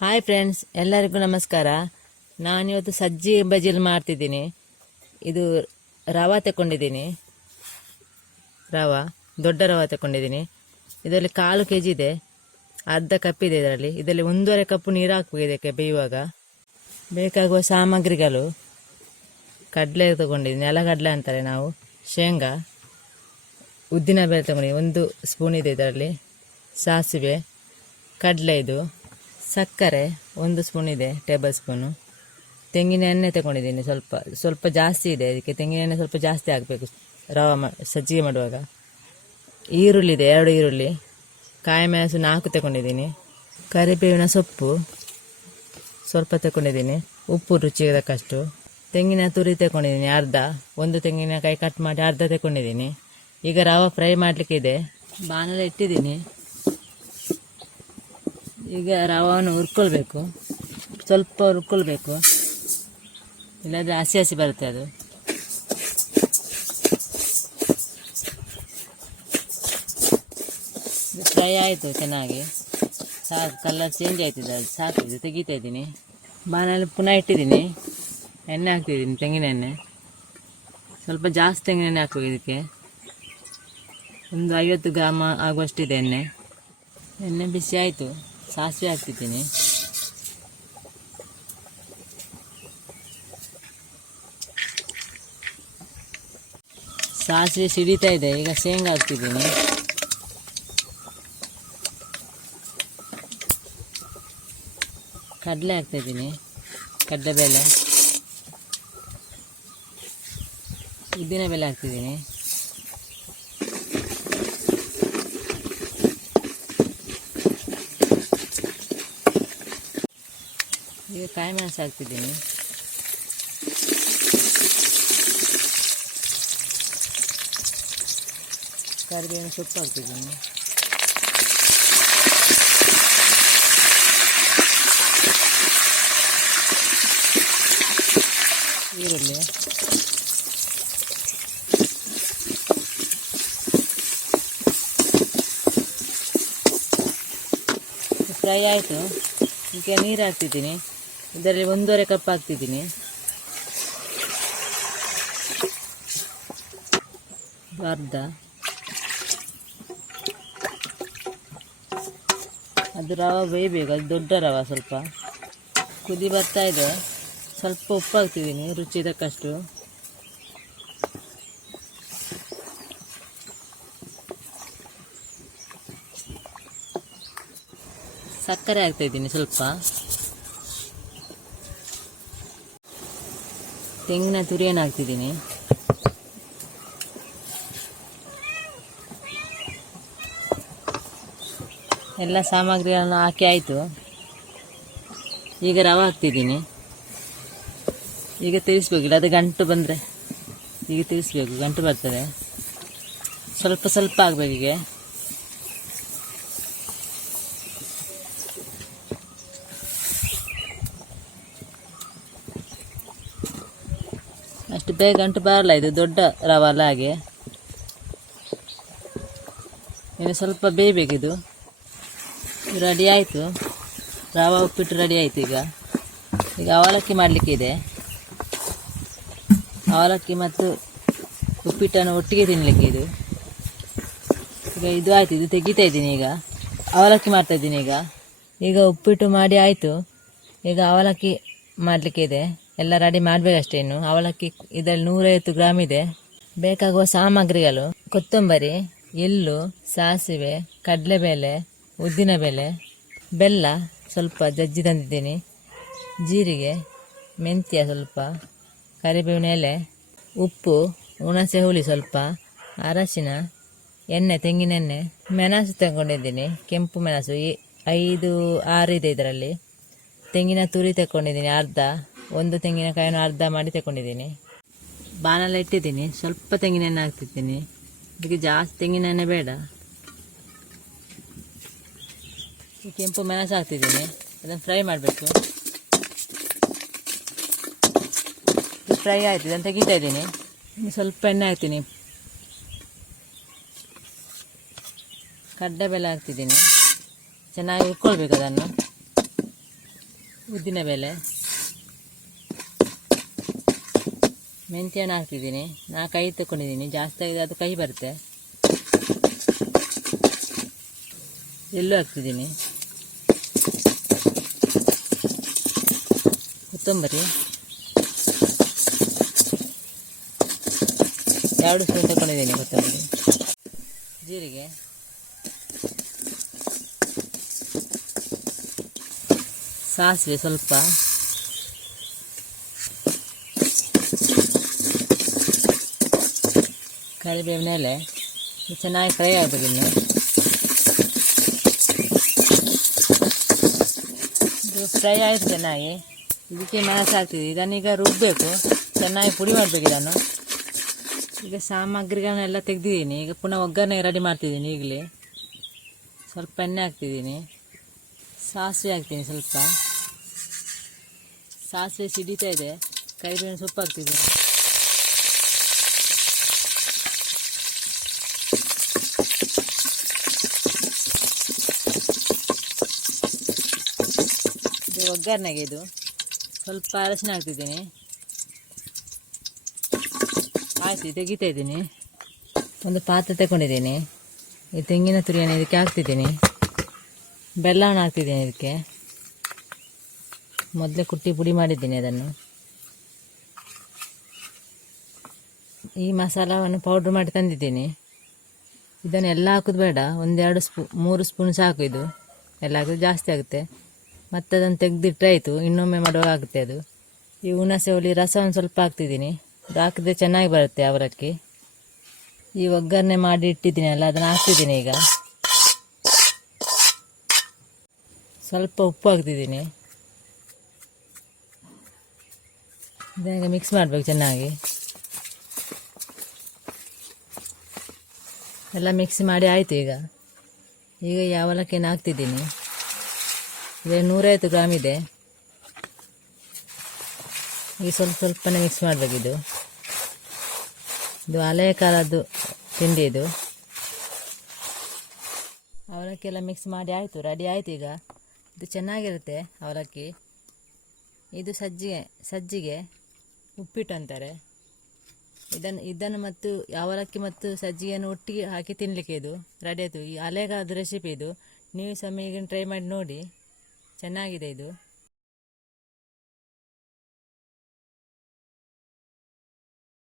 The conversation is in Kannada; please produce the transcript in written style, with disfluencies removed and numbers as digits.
ಹಾಯ್ ಫ್ರೆಂಡ್ಸ್, ಎಲ್ಲರಿಗೂ ನಮಸ್ಕಾರ. ನಾನಿವತ್ತು ಸಜ್ಜಿ ಬಜಿಲ್ ಮಾಡ್ತಿದ್ದೀನಿ. ಇದು ರವೆ ತಗೊಂಡಿದ್ದೀನಿ. ದೊಡ್ಡ ರವೆ ತಗೊಂಡಿದ್ದೀನಿ. ಇದರಲ್ಲಿ 1/4 kg ಇದೆ, ಅರ್ಧ ಕಪ್ ಇದೆ. ಇದರಲ್ಲಿ 1.5 ಕಪ್ ನೀರು ಹಾಕಬೇಕು. ಇದಕ್ಕೆ ಬೇಯುವಾಗ ಬೇಕಾಗುವ ಸಾಮಗ್ರಿಗಳು: ಕಡಲೆ ತಗೊಂಡಿದ್ದೀನಿ, ನೆಲಗಡಲೆ ಅಂತಾರೆ ನಾವು, ಶೇಂಗಾ, ಉದ್ದಿನ ಬೇಳೆ ತಗೊಂಡಿದ್ದೀನಿ 1 ಸ್ಪೂನ್ ಇದೆ. ಇದರಲ್ಲಿ ಸಾಸಿವೆ, ಕಡಲೆ, ಇದು ಸಕ್ಕರೆ 1 ಸ್ಪೂನ್ ಇದೆ, ಟೇಬಲ್ ಸ್ಪೂನು. ತೆಂಗಿನ ಎಣ್ಣೆ ತಗೊಂಡಿದ್ದೀನಿ, ಸ್ವಲ್ಪ ಜಾಸ್ತಿ ಇದೆ. ಅದಕ್ಕೆ ತೆಂಗಿನ ಎಣ್ಣೆ ಸ್ವಲ್ಪ ಜಾಸ್ತಿ ಹಾಕಬೇಕು ರವೆ ಸಜ್ಜಿಗೆ ಮಾಡುವಾಗ. ಈರುಳ್ಳಿ ಇದೆ, 2 ಈರುಳ್ಳಿ, ಕಾಯಿ ಮೆಣಸು 4 ತಗೊಂಡಿದ್ದೀನಿ, ಕರಿಬೇವಿನ ಸೊಪ್ಪು ಸ್ವಲ್ಪ ತಗೊಂಡಿದ್ದೀನಿ, ಉಪ್ಪು ರುಚಿಗೆ ತಕ್ಕಷ್ಟು, ತೆಂಗಿನ ತುರಿ ತಗೊಂಡಿದ್ದೀನಿ ಅರ್ಧ, 1 ತೆಂಗಿನಕಾಯಿ ಕಟ್ ಮಾಡಿ ಅರ್ಧ ತಗೊಂಡಿದ್ದೀನಿ. ಈಗ ರವೆ ಫ್ರೈ ಮಾಡಲಿಕ್ಕೆ ಇದೆ. ಬಾಣಲೆ ಇಟ್ಟಿದ್ದೀನಿ. ಈಗ ರವೆಯನ್ನು ಹುರ್ಕೊಳ್ಬೇಕು, ಸ್ವಲ್ಪ ಹುರ್ಕೊಳ್ಬೇಕು, ಇಲ್ಲಾಂದರೆ ಹಸಿ ಹಸಿ ಬರುತ್ತೆ ಅದು. ಫ್ರೈ ಆಯಿತು ಚೆನ್ನಾಗಿ, ಸಾಕು, ಕಲರ್ ಚೇಂಜ್ ಆಯ್ತಿದೆ, ಅದು ಸಾಕು. ಇದು ತೆಗಿತಾ ಇದ್ದೀನಿ. ಬಾಣಲೆ ಪುನಃ ಇಟ್ಟಿದ್ದೀನಿ, ಎಣ್ಣೆ ಹಾಕ್ತಿದ್ದೀನಿ, ತೆಂಗಿನ ಎಣ್ಣೆ ಸ್ವಲ್ಪ ಜಾಸ್ತಿ ತೆಂಗಿನ ಎಣ್ಣೆ ಹಾಕಬೇಕು. ಇದಕ್ಕೆ ಒಂದು 50 ಗ್ರಾಮ್ ಆಗುವಷ್ಟಿದೆ ಎಣ್ಣೆ. ಎಣ್ಣೆ ಬಿಸಿ ಆಯಿತು, ಸಾಸಿವೆ ಹಾಕ್ತಿದ್ದೀನಿ. ಸಾಸಿವೆ ಸಿಡಿತಾ ಇದೆ. ಈಗ ಶೇಂಗಾ ಹಾಕ್ತಿದ್ದೀನಿ. ಕಡಲೆ ಹಾಕ್ತಾಯಿದ್ದೀನಿ, ಕಡಲೆಬೇಳೆ, ಉದ್ದಿನ ಬೇಳೆ ಹಾಕ್ತಿದ್ದೀನಿ. ಈಗ ಕಾಯಿ ಮೆಣಸು ಹಾಕ್ತಿದ್ದೀನಿ. ಕರಿಬೇವಿನ ಸೊಪ್ಪು ಹಾಕ್ತಿದ್ದೀನಿ. ಈರುಳ್ಳಿ, ಫ್ರೈ ಆಯಿತು. ಈಗ ನೀರು ಹಾಕ್ತಿದ್ದೀನಿ. ಇದರಲ್ಲಿ 1.5 ಕಪ್ ಹಾಕ್ತಿದ್ದೀನಿ. ಅರ್ಧ, ಅದು ರವೆ ಬೇಯಬೇಕು, ಅದು ದೊಡ್ಡ ರವೆ. ಸ್ವಲ್ಪ ಕುದಿ ಬರ್ತಾ ಇದೆ, ಸ್ವಲ್ಪ ಉಪ್ಪು ಹಾಕ್ತಿದ್ದೀನಿ ರುಚಿ ತಕ್ಕಷ್ಟು. ಸಕ್ಕರೆ ಹಾಕ್ತಾಯಿದ್ದೀನಿ ಸ್ವಲ್ಪ. ತೆಂಗಿನ ತುರಿಯನ್ನು ಹಾಕ್ತಿದ್ದೀನಿ. ಎಲ್ಲ ಸಾಮಗ್ರಿಗಳನ್ನು ಹಾಕಿ ಆಯಿತು. ಈಗ ರವೆ ಹಾಕ್ತಿದ್ದೀನಿ. ಈಗ ತಿರ್ಸ್ಬೇಕಿಲ್ಲ, ಅದು ಗಂಟು ಬಂದರೆ ಈಗ ತಿರ್ಸ್ಬೇಕು, ಗಂಟು ಬರ್ತದೆ. ಸ್ವಲ್ಪ ಸ್ವಲ್ಪ ಆಗಬೇಕು. ಈಗ ಅಷ್ಟು ಬೇಗ ಗಂಟು ಬರಲ್ಲ, ಇದು ದೊಡ್ಡ ರವೆ ಅಲ್ಲ, ಹಾಗೆ ಇನ್ನು ಸ್ವಲ್ಪ ಬೇಯಬೇಕಿದು. ರೆಡಿ ಆಯಿತು, ರವೆ ಉಪ್ಪಿಟ್ಟು ರೆಡಿ ಆಯಿತು. ಈಗ ಅವಲಕ್ಕಿ ಮಾಡಲಿಕ್ಕೆ ಇದೆ. ಅವಲಕ್ಕಿ ಮತ್ತು ಉಪ್ಪಿಟ್ಟನ್ನು ಒಟ್ಟಿಗೆ ತಿನ್ನಲಿಕ್ಕೆ ಇದು ಆಯಿತು. ಇದು ತೆಗಿತಾ ಇದ್ದೀನಿ. ಈಗ ಅವಲಕ್ಕಿ ಮಾಡ್ತಾಯಿದ್ದೀನಿ. ಈಗ ಉಪ್ಪಿಟ್ಟು ಮಾಡಿ ಆಯಿತು. ಈಗ ಅವಲಕ್ಕಿ ಮಾಡಲಿಕ್ಕೆ ಇದೆ. ಎಲ್ಲ ರೆಡಿ ಮಾಡಬೇಕಷ್ಟೇ. ಇನ್ನು ಅವಲಕ್ಕಿ ಇದರಲ್ಲಿ 150 ಗ್ರಾಮ್ ಇದೆ. ಬೇಕಾಗುವ ಸಾಮಗ್ರಿಗಳು: ಕೊತ್ತಂಬರಿ, ಎಳ್ಳು, ಸಾಸಿವೆ, ಕಡಲೆಬೇಳೆ, ಉದ್ದಿನಬೇಳೆ, ಬೆಲ್ಲ ಸ್ವಲ್ಪ ಜಜ್ಜಿ ತಂದಿದ್ದೀನಿ, ಜೀರಿಗೆ, ಮೆಂತ್ಯ ಸ್ವಲ್ಪ, ಕರಿಬೇವಿನ ಎಲೆ, ಉಪ್ಪು, ಹುಣಸೆ ಹುಳಿ ಸ್ವಲ್ಪ, ಅರಶಿನ, ಎಣ್ಣೆ, ತೆಂಗಿನ ಎಣ್ಣೆ, ಮೆಣಸು ತಗೊಂಡಿದ್ದೀನಿ, ಕೆಂಪು ಮೆಣಸು 5-6 ಇದೆ ಇದರಲ್ಲಿ. ತೆಂಗಿನ ತುರಿ ತಗೊಂಡಿದ್ದೀನಿ ಅರ್ಧ, 1 ತೆಂಗಿನಕಾಯನ್ನು ಅರ್ಧ ಮಾಡಿ ತಗೊಂಡಿದ್ದೀನಿ. ಬಾಣಲೆ ಇಟ್ಟಿದ್ದೀನಿ, ಸ್ವಲ್ಪ ತೆಂಗಿನ ಎಣ್ಣೆ ಹಾಕ್ತಿದ್ದೀನಿ. ಇದಕ್ಕೆ ಜಾಸ್ತಿ ತೆಂಗಿನ ಎಣ್ಣೆ ಬೇಡ. ಕೆಂಪು ಮೆಣಸು ಹಾಕ್ತಿದ್ದೀನಿ, ಅದನ್ನು ಫ್ರೈ ಮಾಡಬೇಕು. ಫ್ರೈ ಆಯಿತು, ಇದನ್ನು ತೆಗಿತಾ ಇದ್ದೀನಿ. ಸ್ವಲ್ಪ ಎಣ್ಣೆ ಹಾಕ್ತೀನಿ, ಕಡಲೆಬೇಳೆ ಹಾಕ್ತಿದ್ದೀನಿ. ಚೆನ್ನಾಗಿ ಹುರ್ಕೊಳ್ಬೇಕು ಅದನ್ನು. ಉದ್ದಿನಬೇಳೆ, ಮೆಂತ್ಯ ಹಣ್ಣು ಹಾಕ್ತಿದ್ದೀನಿ. 4-5 ತಗೊಂಡಿದ್ದೀನಿ, ಜಾಸ್ತಿ ಆಗಿದೆ ಅದು ಕಹಿ ಬರುತ್ತೆ. ಎಳ್ಳು ಹಾಕ್ತಿದ್ದೀನಿ, ಕೊತ್ತಂಬರಿ 2 ಸ್ಪೂನ್ ತಗೊಂಡಿದ್ದೀನಿ, ಕೊತ್ತಂಬರಿ, ಜೀರಿಗೆ, ಸಾಸಿವೆ ಸ್ವಲ್ಪ, ಕರಿಬೇವಿನ ಎಲೆ. ಚೆನ್ನಾಗಿ ಫ್ರೈ ಆಗಬೇಕು. ಇನ್ನು ಇದು ಫ್ರೈ ಆಯಿತು ಚೆನ್ನಾಗಿ. ಇದಕ್ಕೆ ಮೆಣಸು ಹಾಕ್ತಿದ್ವಿ. ಇದನ್ನೀಗ ರುಬ್ಬಬೇಕು, ಚೆನ್ನಾಗಿ ಪುಡಿ ಮಾಡಬೇಕು ಇದನ್ನು. ಈಗ ಸಾಮಗ್ರಿಗಳನ್ನೆಲ್ಲ ತೆಗೆದಿದ್ದೀನಿ. ಈಗ ಪುನಃ ಒಗ್ಗರಣೆ ರೆಡಿ ಮಾಡ್ತಿದ್ದೀನಿ. ಈಗಲೇ ಸ್ವಲ್ಪ ಎಣ್ಣೆ ಹಾಕ್ತಿದ್ದೀನಿ, ಸಾಸಿವೆ ಹಾಕ್ತೀನಿ ಸ್ವಲ್ಪ. ಸಾಸಿವೆ ಸಿಡಿತಾ ಇದೆ, ಕರಿಬೇವಿನ ಸೊಪ್ಪು ಹಾಕ್ತಿದ್ದೀನಿ. ಇದು ಒಗ್ಗರಣೆಗೆ ಇದು ಸ್ವಲ್ಪ ಅರಶಿನ ಹಾಕ್ತಿದ್ದೀನಿ. ಆಯಿತು, ತೆಗಿತಾ ಇದ್ದೀನಿ. ಒಂದು ಪಾತ್ರೆ ತಗೊಂಡಿದ್ದೀನಿ. ಈ ತೆಂಗಿನ ತುರಿಯನ್ನು ಇದಕ್ಕೆ ಹಾಕ್ತಿದ್ದೀನಿ. ಬೆಲ್ಲವನ್ನು ಹಾಕ್ತಿದ್ದೀನಿ ಇದಕ್ಕೆ. ಮೊದಲೇ ಕುಟ್ಟಿ ಪುಡಿ ಮಾಡಿದ್ದೀನಿ ಅದನ್ನು. ಈ ಮಸಾಲವನ್ನು ಪೌಡ್ರ್ ಮಾಡಿ ತಂದಿದ್ದೀನಿ. ಇದನ್ನು ಎಲ್ಲ ಹಾಕೋದು ಬೇಡ, 1-2 3 ಸ್ಪೂನ್ ಸಾಕು. ಇದು ಎಲ್ಲ ಹಾಕಿದ್ರೆ ಜಾಸ್ತಿ ಆಗುತ್ತೆ. ಮತ್ತು ಅದನ್ನು ತೆಗೆದಿಟ್ಟರೆ ಆಯಿತು, ಇನ್ನೊಮ್ಮೆ ಮಾಡುವಾಗ ಆಗುತ್ತೆ ಅದು. ಈ ಹುಣಸೆ ಹುಳಿ ರಸವನ್ನು ಸ್ವಲ್ಪ ಹಾಕ್ತಿದ್ದೀನಿ. ಅದು ಹಾಕಿದ್ರೆ ಚೆನ್ನಾಗಿ ಬರುತ್ತೆ ಅವಲಕ್ಕಿ. ಈ ಒಗ್ಗರಣೆ ಮಾಡಿ ಇಟ್ಟಿದ್ದೀನಲ್ಲ, ಅದನ್ನು ಹಾಕ್ತಿದ್ದೀನಿ. ಈಗ ಸ್ವಲ್ಪ ಉಪ್ಪು ಹಾಕ್ತಿದ್ದೀನಿ. ಇದನ್ನ ಮಿಕ್ಸ್ ಮಾಡಬೇಕು ಚೆನ್ನಾಗಿ. ಎಲ್ಲ ಮಿಕ್ಸ್ ಮಾಡಿ ಆಯಿತು. ಈಗ ಈ ಅವಲಕ್ಕಿಯನ್ನು ಹಾಕ್ತಿದ್ದೀನಿ. ಇದು 150 ಗ್ರಾಮ್ ಇದೆ. ಈಗ ಸ್ವಲ್ಪನೇ ಮಿಕ್ಸ್ ಮಾಡಬೇಕು. ಇದು ಹಳೆಯ ಕಾಲದ್ದು ತಿಂಡಿ. ಇದು ಅವಲಕ್ಕಿ ಎಲ್ಲ ಮಿಕ್ಸ್ ಮಾಡಿ ಆಯಿತು, ರೆಡಿ ಆಯಿತು. ಈಗ ಇದು ಚೆನ್ನಾಗಿರುತ್ತೆ ಅವಲಕ್ಕಿ. ಇದು ಸಜ್ಜಿಗೆ ಉಪ್ಪಿಟ್ಟು ಅಂತಾರೆ ಇದನ್ನು ಮತ್ತು ಅವಲಕ್ಕಿ ಮತ್ತು ಸಜ್ಜಿಗೆಯನ್ನು ಒಟ್ಟಿಗೆ ಹಾಕಿ ತಿನ್ನಲಿಕ್ಕೆ ಇದು ರೆಡಿ ಆಯಿತು. ಈ ಹಳೆಗಾಲದ ರೆಸಿಪಿ ಇದು. ನೀವು ಸಹ ಈಗ ಟ್ರೈ ಮಾಡಿ ನೋಡಿ, ಚೆನ್ನಾಗಿದೆ ಇದು.